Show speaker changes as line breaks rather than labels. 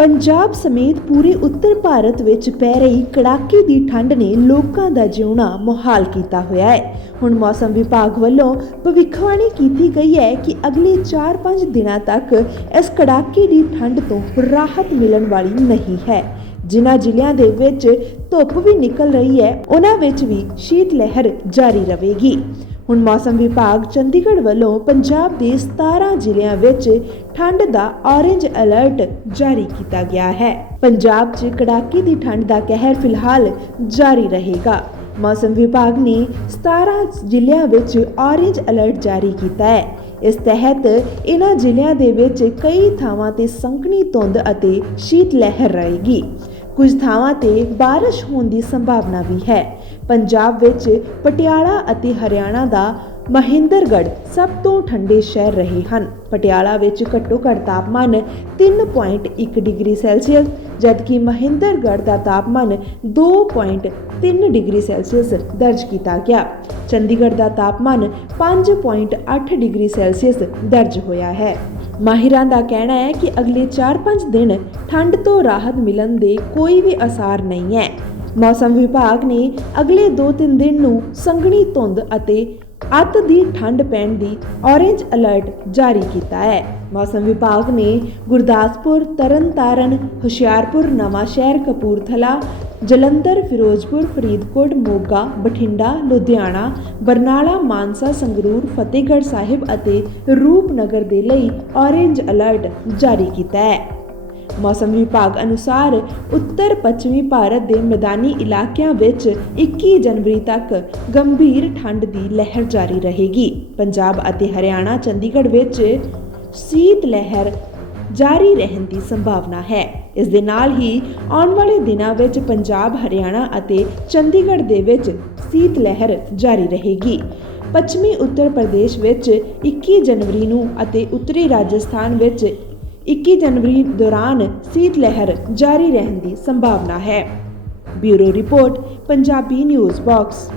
ਪੰਜਾਬ ਸਮੇਤ ਪੂਰੇ ਉੱਤਰ ਭਾਰਤ ਵਿੱਚ ਪੈ ਰਹੀ ਕੜਾਕੇ ਦੀ ਠੰਡ ਨੇ ਲੋਕਾਂ ਦਾ ਜਿਉਣਾ ਮੁਹਾਲ ਕੀਤਾ ਹੋਇਆ ਹੈ। ਹੁਣ ਮੌਸਮ ਵਿਭਾਗ ਵੱਲੋਂ ਭਵਿੱਖਬਾਣੀ ਕੀਤੀ ਗਈ ਹੈ ਕਿ ਅਗਲੇ 4-5 ਦਿਨਾਂ ਤੱਕ ਇਸ ਕੜਾਕੇ ਦੀ ਠੰਡ ਤੋਂ ਰਾਹਤ ਮਿਲਣ ਵਾਲੀ ਨਹੀਂ ਹੈ। ਜਿਨ੍ਹਾਂ ਜ਼ਿਲ੍ਹਿਆਂ ਦੇ ਵਿੱਚ ਧੁੱਪ ਵੀ ਨਿਕਲ ਰਹੀ ਹੈ, ਉਹਨਾਂ ਵਿੱਚ ਵੀ ਸ਼ੀਤ ਲਹਿਰ ਜਾਰੀ ਰਹੇਗੀ। ਹੁਣ ਮੌਸਮ ਵਿਭਾਗ ਚੰਡੀਗੜ੍ਹ ਵੱਲੋਂ ਪੰਜਾਬ ਦੇ 17 ਜ਼ਿਲ੍ਹਿਆਂ ਵਿੱਚ ਠੰਡ ਦਾ ਔਰੇਂਜ ਅਲਰਟ ਜਾਰੀ ਕੀਤਾ ਗਿਆ ਹੈ। ਪੰਜਾਬ 'ਚ ਕੜਾਕੇ ਦੀ ਠੰਡ ਦਾ ਕਹਿਰ ਫਿਲਹਾਲ ਜਾਰੀ ਰਹੇਗਾ। ਮੌਸਮ ਵਿਭਾਗ ਨੇ 17 ਜ਼ਿਲ੍ਹਿਆਂ ਵਿੱਚ ਔਰੇਂਜ ਅਲਰਟ ਜਾਰੀ ਕੀਤਾ ਹੈ। ਇਸ ਤਹਿਤ ਇਹਨਾਂ ਜ਼ਿਲ੍ਹਿਆਂ ਦੇ ਵਿੱਚ ਕਈ ਥਾਵਾਂ ਤੇ ਸੰਘਣੀ ਧੁੰਦ ਅਤੇ ਸ਼ੀਤ ਲਹਿਰ ਰਹੇਗੀ। ਕੁਝ ਥਾਵਾਂ ਤੇ ਬਾਰਿਸ਼ ਹੋਣ ਦੀ ਸੰਭਾਵਨਾ ਵੀ ਹੈ। ਪੰਜਾਬ ਵਿੱਚ ਪਟਿਆਲਾ ਅਤੇ ਹਰਿਆਣਾ ਦਾ ਮਹਿੰਦਰਗੜ੍ਹ ਸਭ ਤੋਂ ਠੰਡੇ ਸ਼ਹਿਰ ਰਹੇ ਹਨ। ਪਟਿਆਲਾ ਵਿੱਚ ਘੱਟੋ-ਘੱਟ ਤਾਪਮਾਨ 3.1 ਡਿਗਰੀ ਸੈਲਸੀਅਸ, ਜਦਕਿ ਮਹਿੰਦਰਗੜ੍ਹ ਦਾ ਤਾਪਮਾਨ 2.3 ਡਿਗਰੀ ਸੈਲਸੀਅਸ ਦਰਜ ਕੀਤਾ ਗਿਆ। ਚੰਡੀਗੜ੍ਹ ਦਾ ਤਾਪਮਾਨ 5.8 ਡਿਗਰੀ ਸੈਲਸੀਅਸ ਦਰਜ ਹੋਇਆ ਹੈ। ਮਾਹਿਰਾਂ ਦਾ ਕਹਿਣਾ ਹੈ ਕਿ ਅਗਲੇ 4-5 ਦਿਨ ਠੰਡ ਤੋਂ ਰਾਹਤ ਮਿਲਣ ਦੇ ਕੋਈ ਵੀ ਅਸਾਰ ਨਹੀਂ ਹੈ। ਮੌਸਮ ਵਿਭਾਗ ਨੇ ਅਗਲੇ 2-3 ਦਿਨ ਨੂੰ ਸੰਘਣੀ ਧੁੰਦ ਅਤੇ ਅੱਤ ਦੀ ਠੰਡ ਪੈਣ ਦੀ ਔਰੇਂਜ ਅਲਰਟ ਜਾਰੀ ਕੀਤਾ ਹੈ। ਮੌਸਮ ਵਿਭਾਗ ਨੇ ਗੁਰਦਾਸਪੁਰ, ਤਰਨਤਾਰਨ, ਹੁਸ਼ਿਆਰਪੁਰ, ਨਵਾਂਸ਼ਹਿਰ, ਕਪੂਰਥਲਾ, ਜਲੰਧਰ, ਫਿਰੋਜ਼ਪੁਰ, ਫਰੀਦਕੋਟ, ਮੋਗਾ, ਬਠਿੰਡਾ, ਲੁਧਿਆਣਾ, ਬਰਨਾਲਾ, ਮਾਨਸਾ, ਸੰਗਰੂਰ, ਫਤਿਹਗੜ੍ਹ ਸਾਹਿਬ ਅਤੇ ਰੂਪਨਗਰ ਦੇ ਲਈ ਔਰੇਂਜ ਅਲਰਟ ਜਾਰੀ ਕੀਤਾ ਹੈ। ਮੌਸਮ ਵਿਭਾਗ ਅਨੁਸਾਰ ਉੱਤਰ ਪੱਛਮੀ ਭਾਰਤ ਦੇ ਮੈਦਾਨੀ ਇਲਾਕਿਆਂ ਵਿੱਚ 21 ਜਨਵਰੀ ਤੱਕ ਗੰਭੀਰ ਠੰਡ ਦੀ ਲਹਿਰ ਜਾਰੀ ਰਹੇਗੀ। ਪੰਜਾਬ ਅਤੇ ਹਰਿਆਣਾ ਚੰਡੀਗੜ੍ਹ ਵਿੱਚ ਸੀਤ ਲਹਿਰ ਜਾਰੀ ਰਹਿਣ ਦੀ ਸੰਭਾਵਨਾ ਹੈ। ਇਸ ਦੇ ਨਾਲ ਹੀ ਆਉਣ ਵਾਲੇ ਦਿਨਾਂ ਵਿੱਚ ਪੰਜਾਬ, ਹਰਿਆਣਾ ਅਤੇ ਚੰਡੀਗੜ੍ਹ ਦੇ ਵਿੱਚ ਸੀਤ ਲਹਿਰ ਜਾਰੀ ਰਹੇਗੀ। ਪੱਛਮੀ ਉੱਤਰ ਪ੍ਰਦੇਸ਼ ਵਿੱਚ 21 ਜਨਵਰੀ ਨੂੰ ਅਤੇ ਉੱਤਰੀ ਰਾਜਸਥਾਨ ਵਿੱਚ 21 ਜਨਵਰੀ ਦੌਰਾਨ ਸੀਤ ਲਹਿਰ ਜਾਰੀ ਰਹਿਣ ਦੀ ਸੰਭਾਵਨਾ ਹੈ। Bureau report, Punjabi news box.